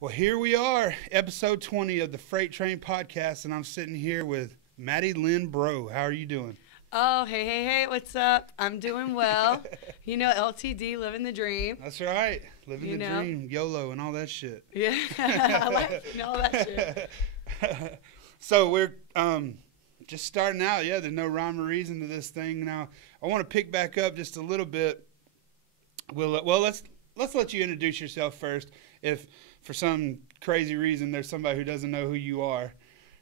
Well, here we are, episode 20 of the Freight Train Podcast, and I'm sitting here with Mattie Lyn Breaux. How are you doing? Oh, hey, what's up? I'm doing well. You know, LTD, living the dream. That's right. Living the dream, YOLO, and all that shit. Yeah, I like all that shit. So we're just starting out. Yeah, there's no rhyme or reason to this thing. Now, I want to pick back up just a little bit. Well, let's let you introduce yourself first. If for some crazy reason there's somebody who doesn't know who you are,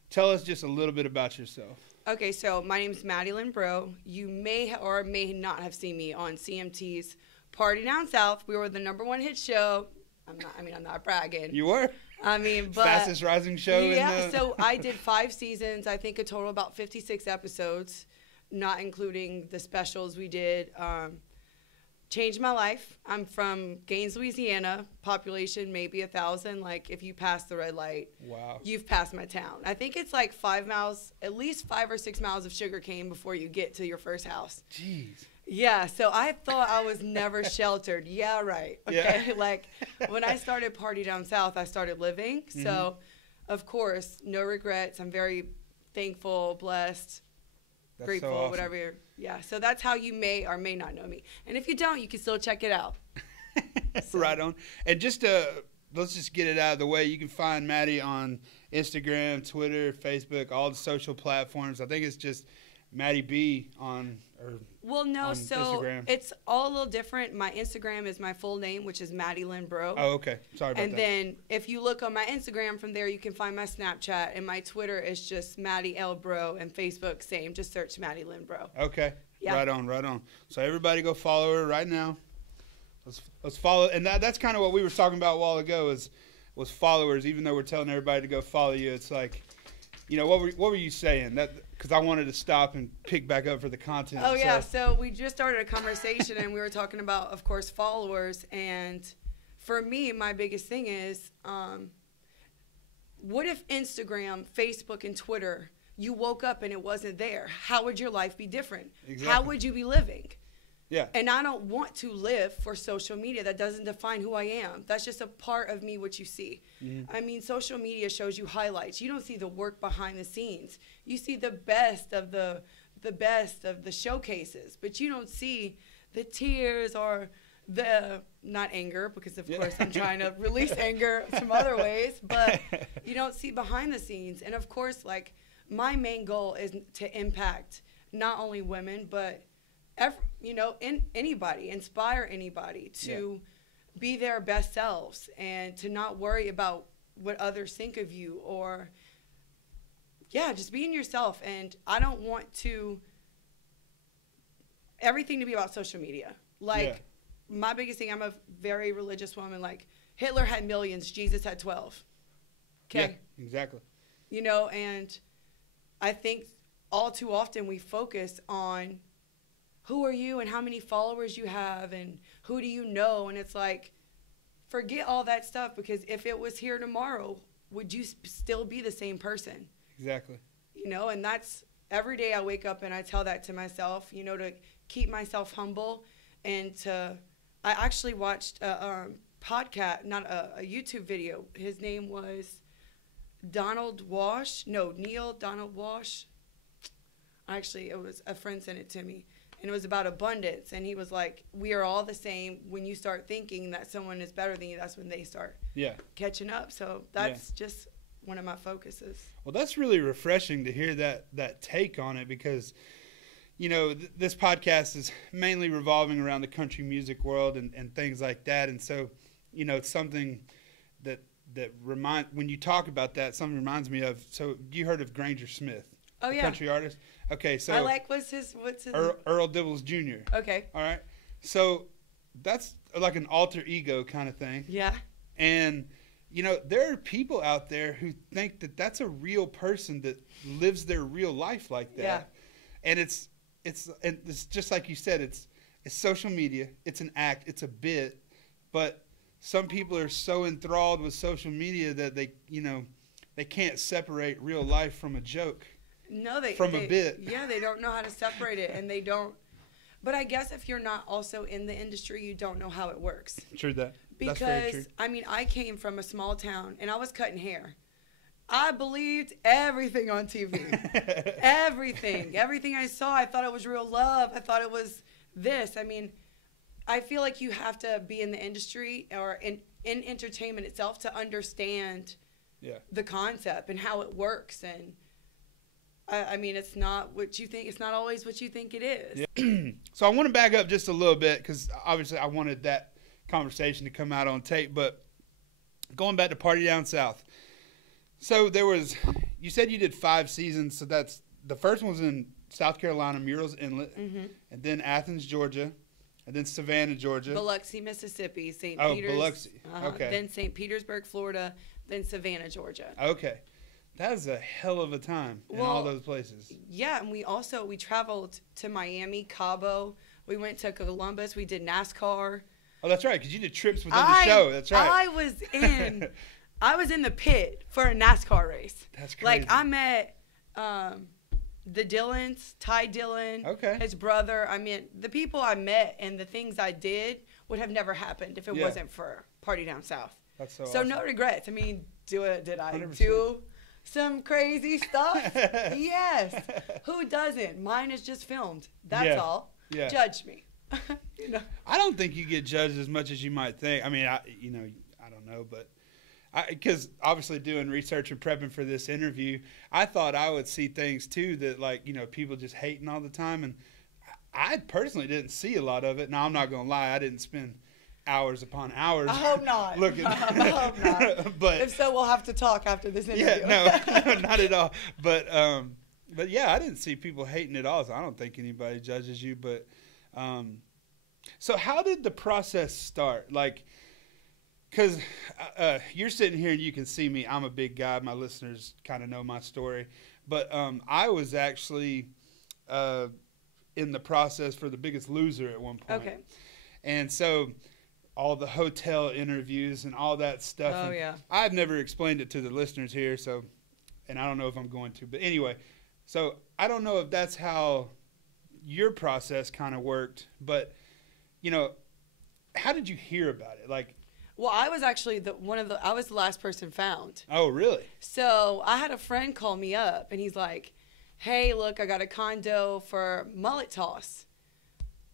tell us just a little bit about yourself. Okay, so my name's Mattie Lyn Breaux. You may or may not have seen me on CMT's Party Down South. We were the #1 hit show. I'm not bragging. You were? But fastest rising show. Yeah, so I did 5 seasons. I think a total about 56 episodes, not including the specials we did. Changed my life. I'm from Gaines, Louisiana. Population maybe 1,000. Like if you pass the red light, wow, you've passed my town. I think it's like 5 miles, at least 5 or 6 miles of sugar cane before you get to your first house. Jeez. Yeah, so I thought I was never sheltered. Yeah, right. Okay, yeah. Like when I started Party Down South, I started living. Mm-hmm. So, of course, no regrets. I'm very thankful, blessed, grateful, so awesome. Whatever. Yeah, so that's how you may or may not know me. And if you don't, you can still check it out. So. Right on. And just let's just get it out of the way. You can find Mattie on Instagram, Twitter, Facebook, all the social platforms. I think it's just Mattie B on Instagram. It's all a little different. My Instagram is my full name, which is Mattie Lyn Breaux. Oh, okay. Sorry about that. And then if you look on my Instagram from there, you can find my Snapchat, and my Twitter is just Mattie L Breaux, and Facebook same. Just search Mattie Lyn Breaux. Okay. Yeah. Right on. So everybody go follow her right now. Let's follow, and that's kind of what we were talking about a while ago was followers. Even though we're telling everybody to go follow you, it's like, you know, what were you saying? That because I wanted to stop and pick back up for the content. Oh, yeah. So we just started a conversation, and we were talking about, of course, followers. And for me, my biggest thing is, what if Instagram, Facebook, and Twitter, you woke up and it wasn't there? How would your life be different? Exactly. How would you be living? Yeah. And I don't want to live for social media. That doesn't define who I am. That's just a part of me, what you see. Mm-hmm. I mean, social media shows you highlights. You don't see the work behind the scenes. You see the best of the showcases, but you don't see the tears or the, not anger, because of course I'm trying to release anger some other ways, but you don't see behind the scenes. And of course, like, my main goal is to impact not only women, but inspire anybody to be their best selves and to not worry about what others think of you, or just being yourself. And I don't want everything to be about social media. Like, my biggest thing, I'm a very religious woman. Like, Hitler had millions, Jesus had 12. Okay? Yeah, exactly. You know, and I think all too often we focus on who are you and how many followers you have and who do you know, and it's like, forget all that stuff, because if it was here tomorrow, would you still be the same person? Exactly. You know, and that's every day I wake up and I tell that to myself, you know, to keep myself humble. And I actually watched a podcast, not a YouTube video. His name was Neil Donald Walsh. Actually, it was a friend sent it to me. And it was about abundance. And he was like, we are all the same. When you start thinking that someone is better than you, that's when they start catching up. So that's just one of my focuses. Well, that's really refreshing to hear that take on it, because, you know, this podcast is mainly revolving around the country music world and things like that. And so, you know, it's something that when you talk about that, something reminds me of, so you heard of Granger Smith? Oh, yeah. Country artist? Okay, so I like, what's his Earl Dibbles Jr. Okay. All right. So that's like an alter ego kind of thing. Yeah. And, you know, there are people out there who think that that's a real person that lives their real life like that. Yeah. And it's just like you said, it's social media, it's an act, it's a bit, but some people are so enthralled with social media that they can't separate real life from a joke. No, a bit. Yeah, they don't know how to separate it, and they don't. But I guess if you're not also in the industry, you don't know how it works. True that. That's very Because, true. I mean, I came from a small town, and I was cutting hair. I believed everything on TV. Everything I saw, I thought it was real love. I thought it was this. I mean, I feel like you have to be in the industry or in entertainment itself to understand the concept and how it works. And I mean, it's not what you think. It's not always what you think it is. Yeah. So I want to back up just a little bit because obviously I wanted that conversation to come out on tape. But going back to Party Down South. So you said you did 5 seasons. So that's the first one was in South Carolina, Murals Inlet, and then Athens, Georgia, and then Savannah, Georgia. Biloxi, Mississippi, St. Oh, Peter's. Biloxi. Okay. Then St. Petersburg, Florida, then Savannah, Georgia. Okay. That is a hell of a time in all those places. Yeah, and we traveled to Miami, Cabo. We went to Columbus. We did NASCAR. Oh, that's right, because you did trips within the show. That's right. I was in the pit for a NASCAR race. That's crazy. Like, I met the Dillons, Ty Dillon, his brother. I mean, the people I met and the things I did would have never happened if it wasn't for Party Down South. That's so awesome. No regrets. I mean, did I 100%. do some crazy stuff? Yes. Who doesn't? Mine is just filmed. That's all. Yeah. Judge me. I don't think you get judged as much as you might think. I mean, I don't know, but because obviously doing research and prepping for this interview, I thought I would see things too that, like, people just hating all the time, and I personally didn't see a lot of it. Now, I'm not gonna lie, I didn't spend hours upon hours. I hope not. Looking. I hope not. But if so, we'll have to talk after this interview. Yeah, no, not at all. But yeah, I didn't see people hating at all. So I don't think anybody judges you. But so how did the process start? Like, because you're sitting here and you can see me. I'm a big guy. My listeners kind of know my story. But I was actually in the process for The Biggest Loser at one point. Okay. And so all the hotel interviews and all that stuff. Oh, and yeah. I've never explained it to the listeners here, and I don't know if I'm going to. But anyway, so I don't know if that's how your process kind of worked. But, how did you hear about it? Like, well, I was actually I was the last person found. oh, really? So I had a friend call me up, and he's like, hey, look, I got a condo for mullet toss.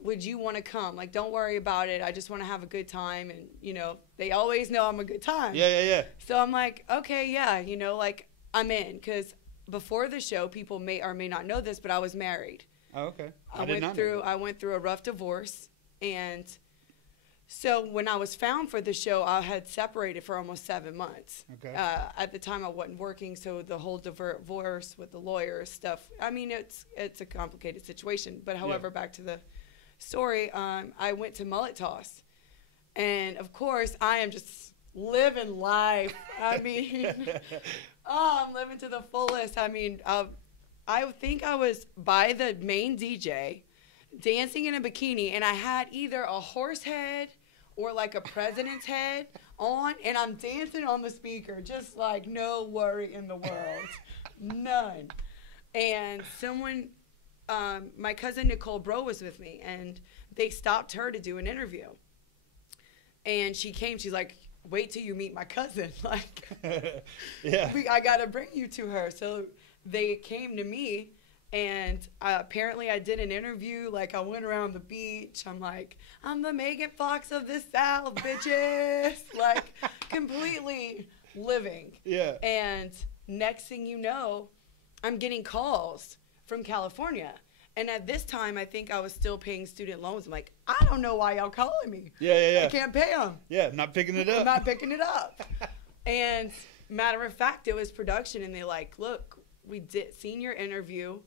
Would you want to come? Like, don't worry about it. I just want to have a good time. And, they always know I'm a good time. Yeah. So I'm like, okay, yeah, like, I'm in. Because before the show, people may or may not know this, but I was married. Oh, okay. I went through a rough divorce. And so when I was found for the show, I had separated for almost 7 months. Okay. At the time, I wasn't working, so the whole divorce with the lawyers stuff, I mean, it's a complicated situation. But however, back to the story, I went to mullet toss, and of course I am just living life. I mean, I'm living to the fullest. I mean, I think I was by the main DJ dancing in a bikini, and I had either a horse head or like a president's head on, and I'm dancing on the speaker just like no worry in the world. None. And someone, my cousin Nicole Breaux was with me, and they stopped her to do an interview. And she came, she's like, wait till you meet my cousin. Like, I got to bring you to her. So they came to me, and apparently I did an interview. Like, I went around the beach. I'm like, I'm the Megan Fox of the South, bitches. Like, completely living. Yeah. And next thing you know, I'm getting calls from California. And at this time, I think I was still paying student loans. I'm like, I don't know why y'all calling me. Yeah. I can't pay them. Yeah, not picking it up. I'm not picking it up. And matter of fact, it was production. And they're like, look, we seen your interview.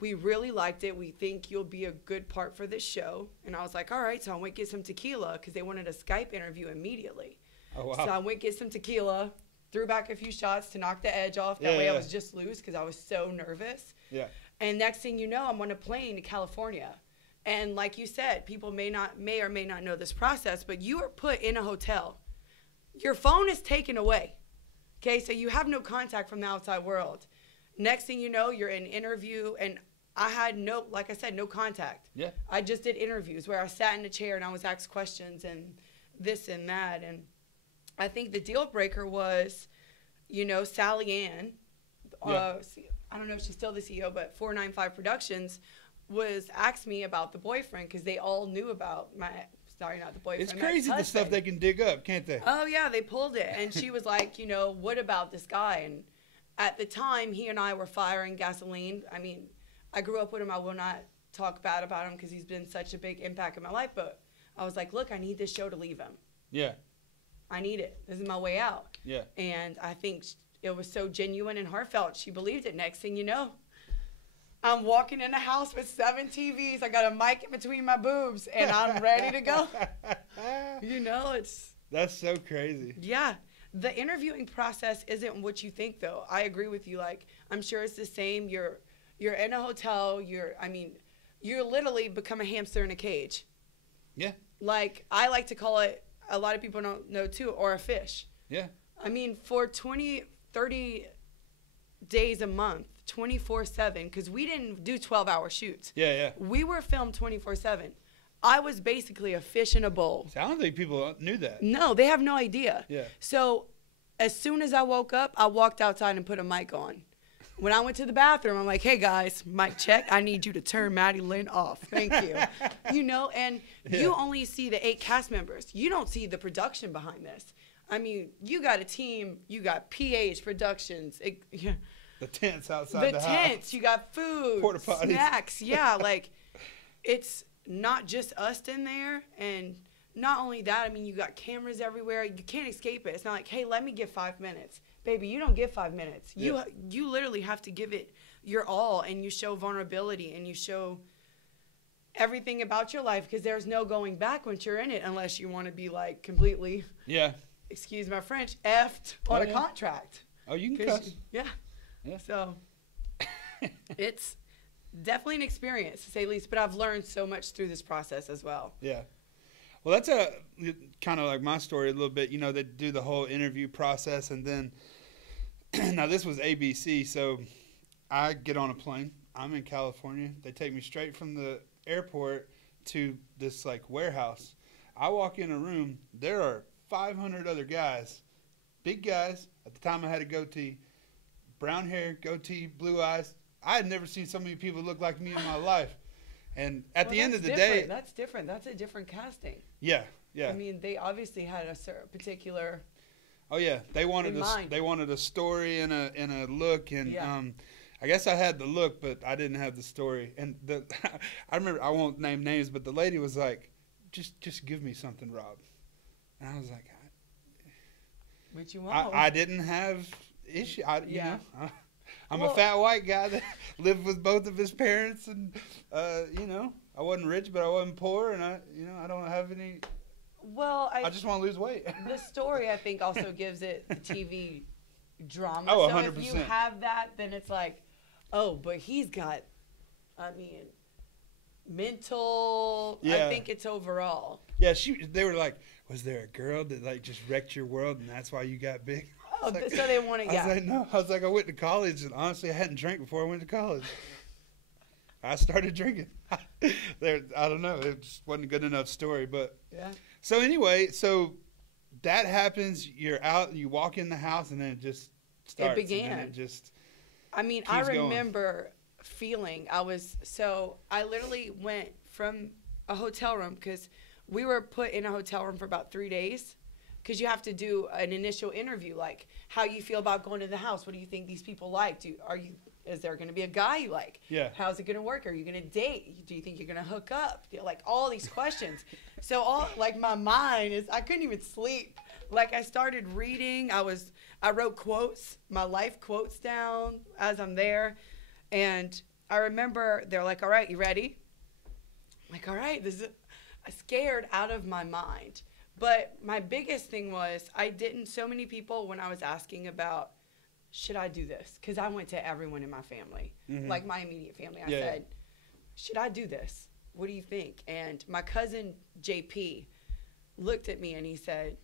We really liked it. We think you'll be a good part for this show. And I was like, all right. So I went get some tequila because they wanted a Skype interview immediately. Oh, wow. So I went get some tequila, threw back a few shots to knock the edge off. That way I was just loose because I was so nervous. Yeah. And next thing you know, I'm on a plane to California. And like you said, people may or may not know this process, but you are put in a hotel. Your phone is taken away. Okay, so you have no contact from the outside world. Next thing you know, you're in an interview, and I had no contact. Yeah. I just did interviews where I sat in a chair and I was asked questions, and this and that. And I think the deal breaker was, you know, Sally Ann, I don't know if she's still the CEO, but 495 Productions asked me about the boyfriend because they all knew about not the boyfriend. It's crazy the stuff they can dig up, can't they? Oh, yeah, they pulled it. And she was like, you know, what about this guy? And at the time, he and I were firing gasoline. I mean, I grew up with him. I will not talk bad about him because he's been such a big impact in my life. But I was like, look, I need this show to leave him. Yeah. I need it. This is my way out. Yeah. And I think it was so genuine and heartfelt. She believed it. Next thing you know, I'm walking in the house with 7 TVs. I got a mic in between my boobs, and I'm ready to go. You know, That's so crazy. Yeah. The interviewing process isn't what you think, though. I agree with you. Like, I'm sure it's the same. You're in a hotel. You're literally become a hamster in a cage. Yeah. Like, I like to call it, a lot of people don't know, too, or a fish. Yeah. I mean, for 20, 30 days a month, 24/7, because we didn't do 12-hour shoots. Yeah, yeah. We were filmed 24/7. I was basically a fish in a bowl. I don't think people knew that. No, they have no idea. Yeah. So as soon as I woke up, I walked outside and put a mic on. When I went to the bathroom, I'm like, hey, guys, mic check. I need you to turn Mattie Lyn off. Thank you. You know, and you only see the 8 cast members. You don't see the production behind this. I mean, you got a team. You got PH Productions. The tents outside the house. The tents. You got food. Porta potties. Snacks. Yeah, like, it's not just us in there. And not only that, I mean, you got cameras everywhere. You can't escape it. It's not like, hey, let me get 5 minutes. Baby, you don't get 5 minutes. Yeah. You literally have to give it your all, and you show vulnerability, and you show everything about your life, because there's no going back once you're in it unless you want to be, like, completely, excuse my French, effed on a contract. Oh, you can cuss. Yeah. So it's definitely an experience, to say the least, but I've learned so much through this process as well. Yeah. Well, that's kind of like my story a little bit. You know, they do the whole interview process, and then now this was ABC, so I get on a plane. I'm in California. They take me straight from the airport to this, like, warehouse. I walk in a room. There are 500 other guys, big guys. At the time, I had a goatee, brown hair, goatee, blue eyes. I had never seen so many people look like me in my life. And at the end of the day, that's different. That's a different casting. Yeah, yeah. I mean, they obviously had a particular. Oh yeah, they wanted a story and a look, and yeah. I guess I had the look, but I didn't have the story. And I remember, I won't name names, but the lady was like, "Just give me something, Rob." And I was like, "What you want?" I didn't have issue. You know, I'm a fat white guy that lived with both of his parents, and you know, I wasn't rich, but I wasn't poor, and I don't have any. Well, I just want to lose weight. The story, I think, also gives it the TV drama. Oh, so 100%. If you have that, then it's like, oh, but he's got, I mean, mental. Yeah. I think it's overall. Yeah, they were like, was there a girl that, like, just wrecked your world, and that's why you got big? Oh, like, so they want to, I was like, no. I was like, I went to college, and honestly, I hadn't drank before I went to college. I started drinking. I don't know. It just wasn't a good enough story, but. Yeah. So anyway, so that happens. You're out, and you walk in the house, and then it just starts. It began. And then it just. I mean, I remember feeling I literally went from a hotel room, because we were put in a hotel room for about 3 days. Because you have to do an initial interview, like how you feel about going to the house. What do you think these people like? Is there going to be a guy you like? Yeah. How's it going to work? Are you going to date? Do you think you're going to hook up? Like, all these questions. So my mind is, I couldn't even sleep. Like, I started reading. I wrote quotes, my life quotes down as I'm there. And I remember they're like, all right, you ready? I'm like, all right, I'm scared out of my mind. But my biggest thing was, so many people, when I was asking about, should I do this? Because I went to everyone in my family, like my immediate family. I said, should I do this? What do you think? And my cousin, JP, looked at me and he said,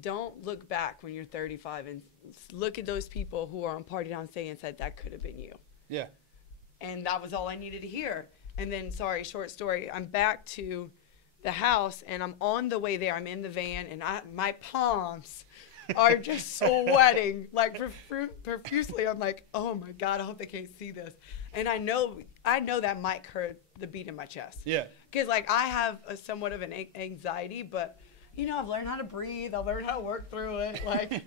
don't look back when you're 35 and look at those people who are on Party Down Stay and said, that could have been you. Yeah. And that was all I needed to hear. And then, short story, I'm back to the house, and I'm on the way there. I'm in the van, and my palms are just sweating like profusely. I'm like, oh my God, I hope they can't see this. And I know that mic heard the beat in my chest. Yeah. Because like I have somewhat of an anxiety, but you know, I've learned how to breathe. I've learned how to work through it. Like,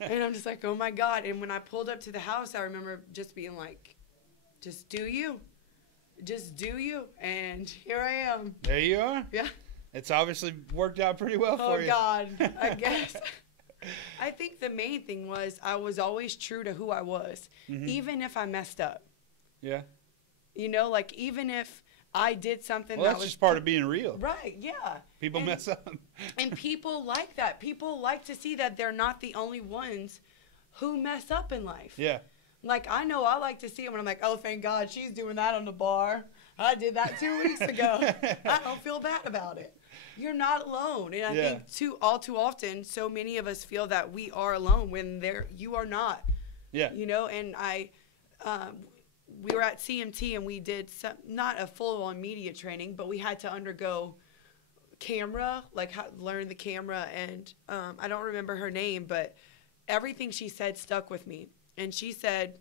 and I'm just like, oh my God. And when I pulled up to the house, I remember just being like, just do you. Just do you. And here I am. There you are. Yeah. It's obviously worked out pretty well for you. Oh, God. I guess. I think the main thing was I was always true to who I was, even if I messed up. Yeah. You know, like, even if I did something well, that's just part of being real. Right, yeah. People mess up. And people like that. People like to see that they're not the only ones who mess up in life. Yeah. Like, I know I like to see it when I'm like, oh, thank God she's doing that on the bar. I did that 2 weeks ago. I don't feel bad about it. You're not alone. And I think all too often, so many of us feel that we are alone when you are not. Yeah. You know, and we were at CMT and we did not a full-on media training, but we had to undergo camera, like learn the camera. And I don't remember her name, but everything she said stuck with me. And she said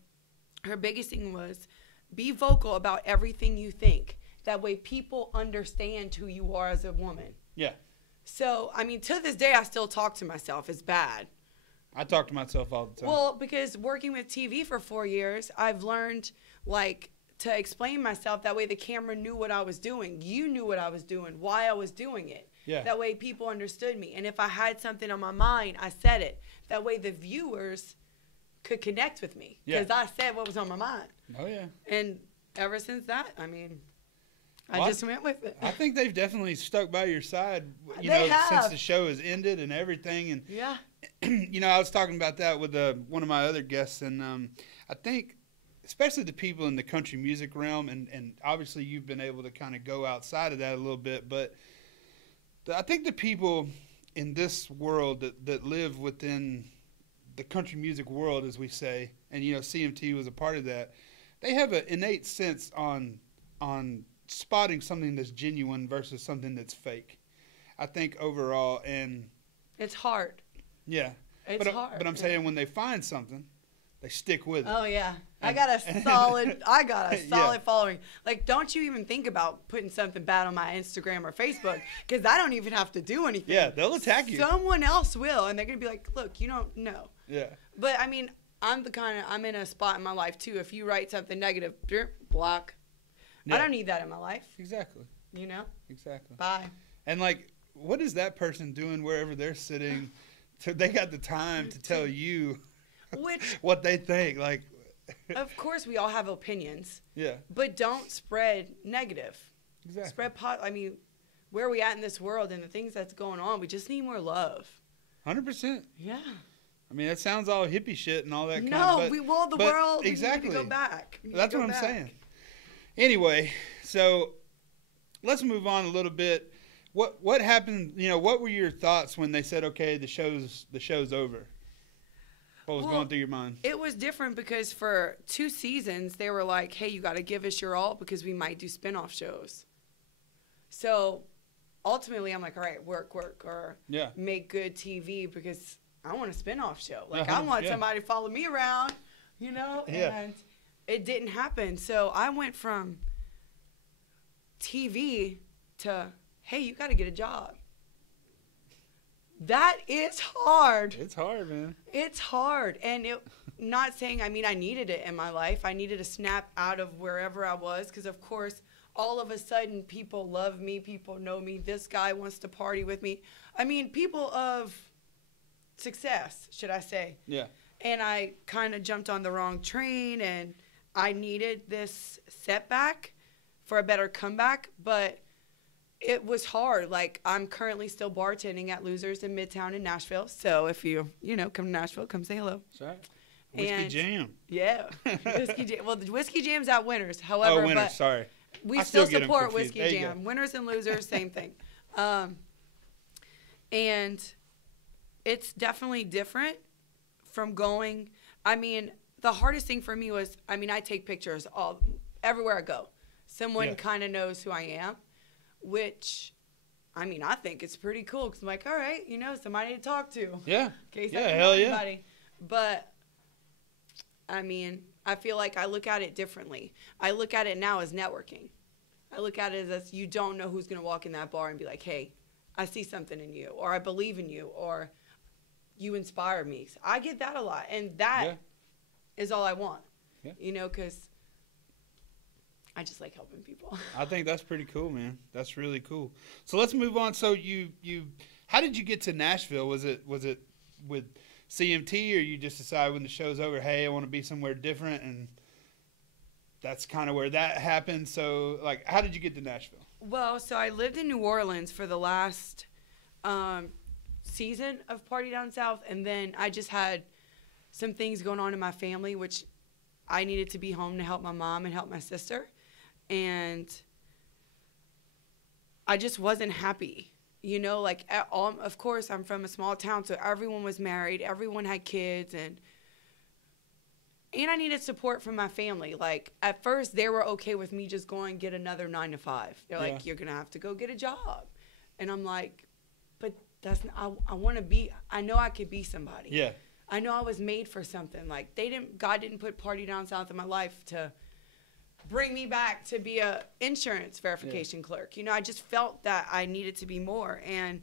her biggest thing was be vocal about everything you think. That way people understand who you are as a woman. Yeah. So, I mean, to this day, I still talk to myself. It's bad. I talk to myself all the time. Well, because working with TV for 4 years, I've learned, like, to explain myself. That way the camera knew what I was doing. You knew what I was doing, why I was doing it. Yeah. That way people understood me. And if I had something on my mind, I said it. That way the viewers could connect with me. Because I said what was on my mind. Oh, yeah. And ever since that, I mean, well, I just went with it. I think they've definitely stuck by your side, since the show has ended and everything. And, yeah. I was talking about that with one of my other guests. And I think, especially the people in the country music realm, and obviously you've been able to kind of go outside of that a little bit, but I think the people in this world that live within the country music world, as we say, and CMT was a part of that, they have an innate sense on spotting something that's genuine versus something that's fake. I think overall, and it's hard. Yeah, it's hard. But I'm saying when they find something, they stick with it. Oh yeah, I got a solid following. Like, don't you even think about putting something bad on my Instagram or Facebook, because I don't even have to do anything. Yeah, they'll attack you. Someone else will, and they're gonna be like, "Look, you don't know." Yeah. But I mean, I'm in a spot in my life too. If you write something negative, block. Yeah. I don't need that in my life. Exactly. You know? Exactly. Bye. And like, what is that person doing wherever they're sitting? They got the time to tell you what they think. Like, of course, we all have opinions. Yeah. But don't spread negative. Exactly. Spread I mean, where are we at in this world and the things that's going on? We just need more love. 100%. Yeah. I mean, that sounds all hippie shit and all that kind of. No, the world. Exactly. We need to go back. That's what I'm saying. Anyway, so let's move on a little bit. What happened? What were your thoughts when they said, "Okay, the show's over"? What was going through your mind? It was different because for 2 seasons they were like, "Hey, you got to give us your all because we might do spinoff shows." So ultimately, I'm like, "All right, work, or make good TV because I want a spinoff show. Like, I want somebody to follow me around, And it didn't happen. So I went from TV to, hey, you got to get a job. That is hard. It's hard, man. It's hard. And not saying, I needed it in my life. I needed to snap out of wherever I was because, of course, all of a sudden people love me. People know me. This guy wants to party with me. People of success, should I say. Yeah. And I kind of jumped on the wrong train, and I needed this setback for a better comeback, but it was hard. Like, I'm currently still bartending at Losers in Midtown in Nashville. So if you come to Nashville, come say hello. That's right. Whiskey Jam. Yeah. Whiskey Jam. Well, the Whiskey Jam's at Winners. However, Winners, sorry. We still support Whiskey Jam. Winners and Losers, same thing. And it's definitely different from going. The hardest thing for me was, I take pictures everywhere I go. Someone kind of knows who I am, which, I mean, I think it's pretty cool because I'm like, all right, you know, somebody to talk to. Yeah. In case Yeah, I don't hell know yeah. anybody. But, I mean, I feel like I look at it differently. I look at it now as networking. I look at it as you don't know who's going to walk in that bar and be like, hey, I see something in you, or I believe in you, or you inspire me. So I get that a lot, and that is all I want, you know, because I just like helping people. I think that's pretty cool, man. That's really cool. So let's move on. So how did you get to Nashville? Was it with CMT, or you just decided when the show's over, hey, I want to be somewhere different, and that's kind of where that happened? So, like, how did you get to Nashville? Well, so I lived in New Orleans for the last season of Party Down South, and then I just had some things going on in my family, which I needed to be home to help my mom and help my sister. And I just wasn't happy, you know, like, of course, I'm from a small town, so everyone was married, everyone had kids, and I needed support from my family. Like, at first, they were okay with me just going get another 9 to 5. They're like, you're going to have to go get a job. And I'm like, but that's not, I want to be, I know I could be somebody. Yeah. I know I was made for something. Like, God didn't put Party Down South in my life to bring me back to be a insurance verification clerk. You know, I just felt that I needed to be more. And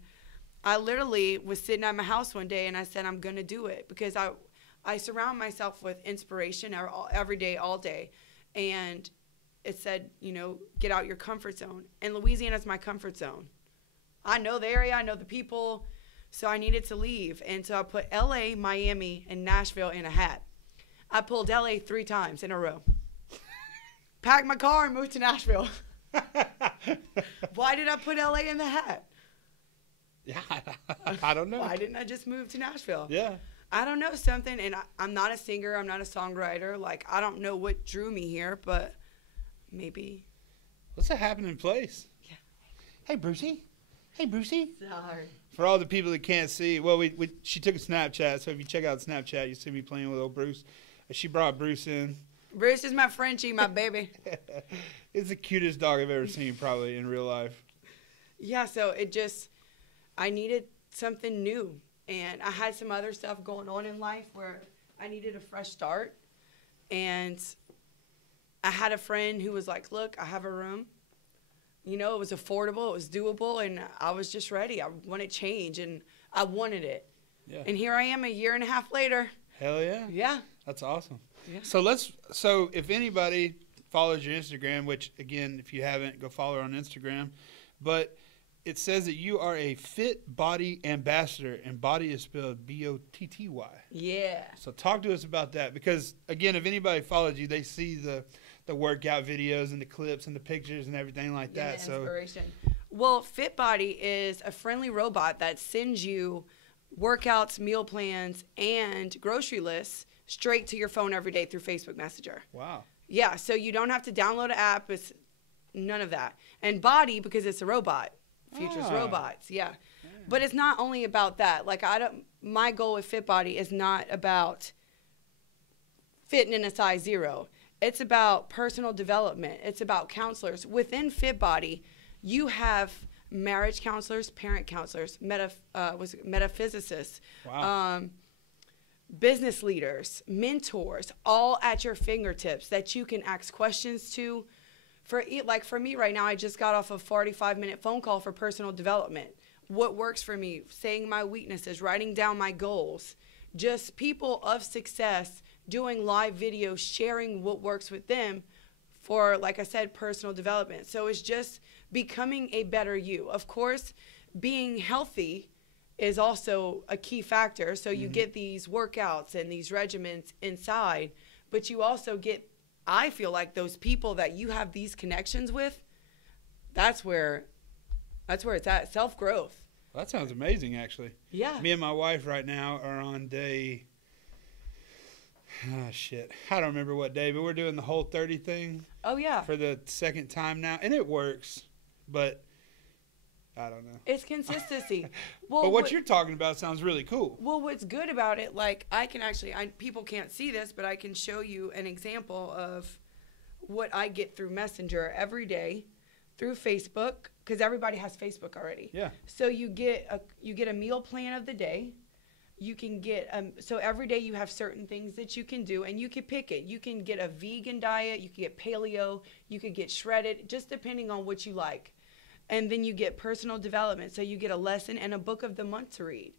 I literally was sitting at my house one day and I said, I'm going to do it, because I surround myself with inspiration every day, all day. And it said, you know, get out your comfort zone. And Louisiana's my comfort zone. I know the area, I know the people, so I needed to leave. And so I put LA, Miami, and Nashville in a hat. I pulled LA 3 times in a row. Packed my car and moved to Nashville. Why did I put LA in the hat? Yeah, I don't know. Why didn't I just move to Nashville? Yeah. I don't know, something, and I'm not a singer, I'm not a songwriter. Like, I don't know what drew me here, but maybe. What's a happening place? Yeah. Hey, Brucey. Hey, Brucey. Sorry. For all the people that can't see, well, she took a Snapchat, so if you check out Snapchat, you see me playing with old Bruce. She brought Bruce in. Bruce is my Frenchie, my baby. It's the cutest dog I've ever seen, probably, in real life. Yeah, so I needed something new. And I had some other stuff going on in life where I needed a fresh start. And I had a friend who was like, look, I have a room. You know, it was affordable, it was doable, and I was just ready. I wanted change, and I wanted it. Yeah. And here I am a year and a half later. Hell yeah. Yeah. That's awesome. Yeah. So if anybody follows your Instagram, which, again, if you haven't, go follow her on Instagram. But it says that you are a Fit Body ambassador, and body is spelled Botty. Yeah. So talk to us about that, because, again, if anybody follows you, they see the workout videos and the clips and the pictures and everything like that. So inspiration. Well, Fit Body is a friendly robot that sends you workouts, meal plans, and grocery lists straight to your phone every day through Facebook Messenger. Wow. Yeah, so you don't have to download an app. It's none of that. And Body, because it's a robot. Features robots, yeah. But it's not only about that. Like, my goal with Fit Body is not about fitting in a size 0. It's about personal development. It's about counselors. Within Fit Body, you have marriage counselors, parent counselors, metaphysicists, wow. Business leaders, mentors, all at your fingertips that you can ask questions to. For me right now, I just got off a 45-minute phone call for personal development. What works for me, saying my weaknesses, writing down my goals. Just people of success doing live videos, sharing what works with them for, like I said, personal development. So it's just becoming a better you. Of course, being healthy is also a key factor. So you get these workouts and these regimens inside, but you also get, I feel like, those people that you have these connections with, that's where it's at, self-growth. Well, that sounds amazing, actually. Yeah. Me and my wife right now are on day, I don't remember what day, but we're doing the Whole 30 thing. Oh, yeah. For the second time now, and it works, but I don't know. It's consistency. Well, but what you're talking about sounds really cool. Well, what's good about it, like, I can actually, people can't see this, but I can show you an example of what I get through Messenger every day, through Facebook, because everybody has Facebook already. Yeah. So you get a meal plan of the day. You can get so every day you have certain things that you can do, and you can pick it. You can get a vegan diet, you can get paleo, you could get shredded, just depending on what you like. And then you get personal development, so you get a lesson and a book of the month to read.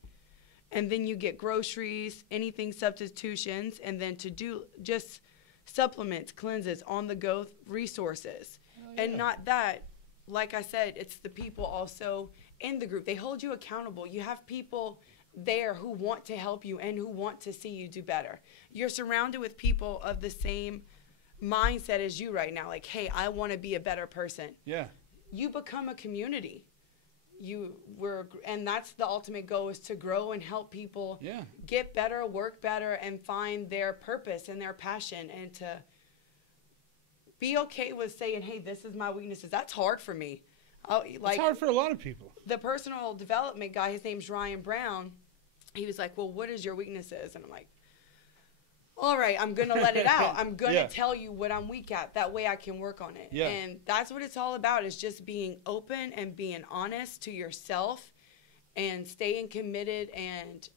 And then you get groceries, anything substitutions, and then to do just supplements, cleanses, on the go resources. And not that, like I said, it's the people also in the group. They hold you accountable. You have people there who want to help you and who want to see you do better. You're surrounded with people of the same mindset as you right now. Like, hey, I want to be a better person. Yeah. You become a community. And that's the ultimate goal, is to grow and help people get better, work better, and find their purpose and their passion, and to be okay with saying, hey, this is my weaknesses. That's hard for me. It's hard for a lot of people. The personal development guy, his name's Ryan Brown. He was like, well, what is your weaknesses? And I'm like, all right, I'm going to let it out. I'm going to tell you what I'm weak at. That way I can work on it. Yeah. And that's what it's all about, is just being open and being honest to yourself and staying committed and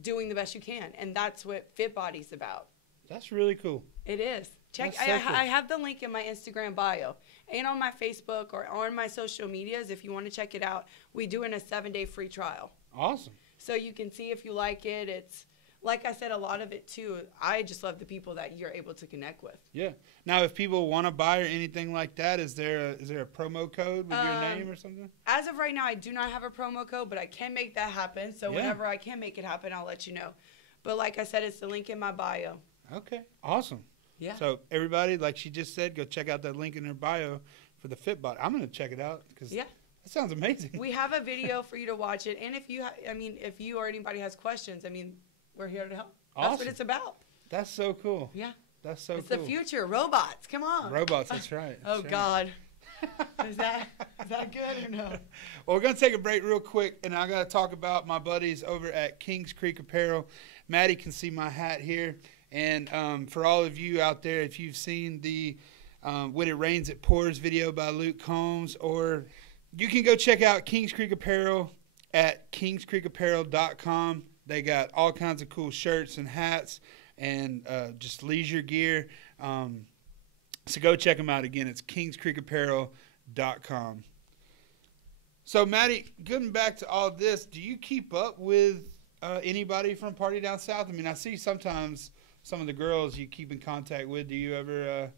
doing the best you can. And that's what Fit Body's about. That's really cool. It is. Check. I have the link in my Instagram bio and on my Facebook or on my social medias. If you want to check it out, we do in a 7-day free trial. Awesome. So you can see if you like it. It's, like I said, a lot of it too, I just love the people that you're able to connect with. Yeah. Now, if people want to buy or anything like that, is there a promo code with your name or something? As of right now, I do not have a promo code, but I can make that happen. So whenever I can make it happen, I'll let you know. But like I said, it's the link in my bio. Okay. Awesome. Yeah. So everybody, like she just said, go check out that link in her bio for the Fit Body. I'm going to check it out because that sounds amazing. We have a video for you to watch it. And if you or anybody has questions, we're here to help. Awesome. That's what it's about. That's so cool. Yeah. That's so it's cool. It's the future. Robots. Come on. Robots. That's right. That's right. God. Is that good or no? Well, we're going to take a break real quick, and I got to talk about my buddies over at Kings Creek Apparel. Mattie can see my hat here. And for all of you out there, if you've seen the When It Rains, It Pours video by Luke Combs, or you can go check out Kings Creek Apparel at kingscreekapparel.com. They got all kinds of cool shirts and hats and just leisure gear. So go check them out. Again, it's kingscreekapparel.com. So, Mattie, getting back to all this, do you keep up with anybody from Party Down South? I see sometimes some of the girls you keep in contact with. Do you ever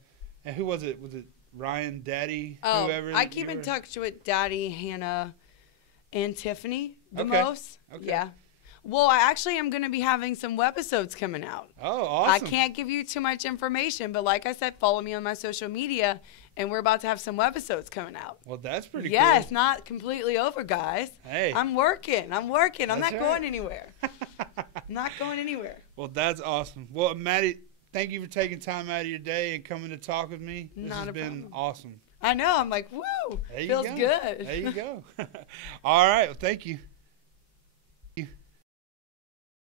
and who was it? Was it Ryan, Daddy, whoever? I keep in touch with Daddy, Hannah, and Tiffany the most. Okay. Yeah. Well, I actually am going to be having some webisodes coming out. Oh, awesome. I can't give you too much information, but like I said, follow me on my social media, and we're about to have some webisodes coming out. Well, that's pretty cool. Yeah, it's not completely over, guys. Hey. I'm working. I'm not going anywhere. I'm not going anywhere. Well, that's awesome. Well, Mattie, thank you for taking time out of your day and coming to talk with me. This has been awesome. I know. I'm like, woo. Feels good. There you go. All right. Well, thank you.